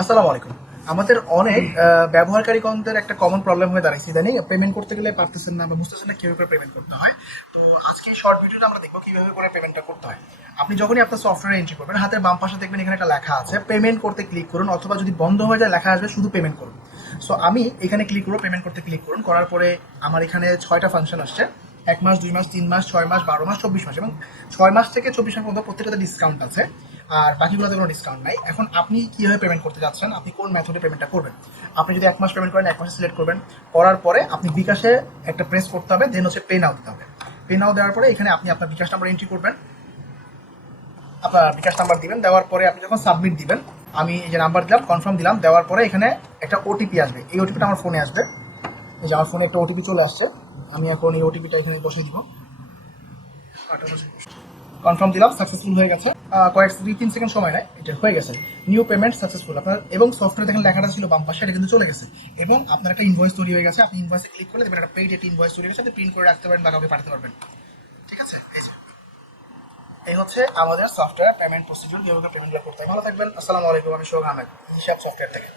আসসালামু আলাইকুম। আমাদের অনেক ব্যবহারকারীগণদের একটা কমন প্রবলেম হয়ে দাঁড়াইছে ইদানিং পেমেন্ট করতে গেলে পারতেছেন না বা বুঝতেছেন না কিভাবে করে পেমেন্ট করতে হয়। তো আজকে এই শর্ট ভিডিওটা আমরা দেখবো কিভাবে করে পেমেন্টটা করতে হয়। আপনি যখনই আপনার সফটওয়্যারে এন্ট্রি করবেন হাতের বাম পাশে দেখবেন এখানে একটা লেখা আছে পেমেন্ট করতে ক্লিক করুন, অথবা যদি বন্ধ হয়ে যায় লেখা আসবে শুধু পেমেন্ট করুন। সো আমি এখানে ক্লিক করবো, পেমেন্ট করতে ক্লিক করুন। করার পরে আমার এখানে 6টা ফাংশন আসছে: 1 মাস, 2 মাস, 3 মাস, 6 মাস, 12 মাস, 24 মাস, এবং 6 মাস থেকে 24 মাস পর্যন্ত প্রত্যেকটাতে ডিসকাউন্ট আছে। আর বাকিগুলোতে কোনো ডিসকাউন্ট নাই। এখন আপনি কিভাবে পেমেন্ট করতে যাচ্ছেন, আপনি কোন মেথডে পেমেন্টটা করবেন? আপনি যদি 1 মাস পেমেন্ট করেন 1 মাসে সিলেক্ট করবেন। করার পরে আপনি বিকাশে একটা প্রেস করতে হবে, দেন হচ্ছে পে নাও দিতে হবে। পে নাও দেওয়ার পরে এখানে আপনি আপনার বিকাশ নাম্বার এন্ট্রি করবেন, আপনার বিকাশ নাম্বার দিবেন। দেওয়ার পরে আপনি যখন সাবমিট দিবেন, আমি এই যে নাম্বার দিলাম, কনফার্ম দিলাম, দেওয়ার পরে এখানে একটা ওটিপি আসবে। এই ওটিপিটা আমার ফোনে আসবে। এই যে আমার ফোনে একটা ওটিপি চলে আসছে, আমি এখন এই ওটিপিটা এখানে বসিয়ে দিব। কনফার্ম দিলাম, সাকসেসফুল হয়ে গেছে। কয়েক 2-3 সেকেন্ড সময় নেয়, এটা হয়ে গেছে। নিউ পেমেন্ট সাকসেসফুল আপনার, এবং সফটওয়্যার দেখেন লেখাটা ছিল বাম পাশে, এটা কিন্তু চলে গেছে। এবং আপনার একটা ইনভয়েস তৈরি হয়ে গেছে। আপনি ইনভয়েসে ক্লিক করলে দেখবেন একটা পেইড একটা ইনভয়েস তৈরি হয়ে গেছে, আপনি প্রিন্ট করে রাখতে পারেন বা কাউকে পাঠাতে পারবেন। ঠিক আছে, এই হচ্ছে আমাদের সফটওয়্যার পেমেন্ট প্রসিডিউর, কিভাবে পেমেন্টগুলো করতে হয়। ভালো থাকবেন। আসসালামু আলাইকুম, আমি সোহাগ আহমেদ, হিসাব সফটওয়্যার থেকে।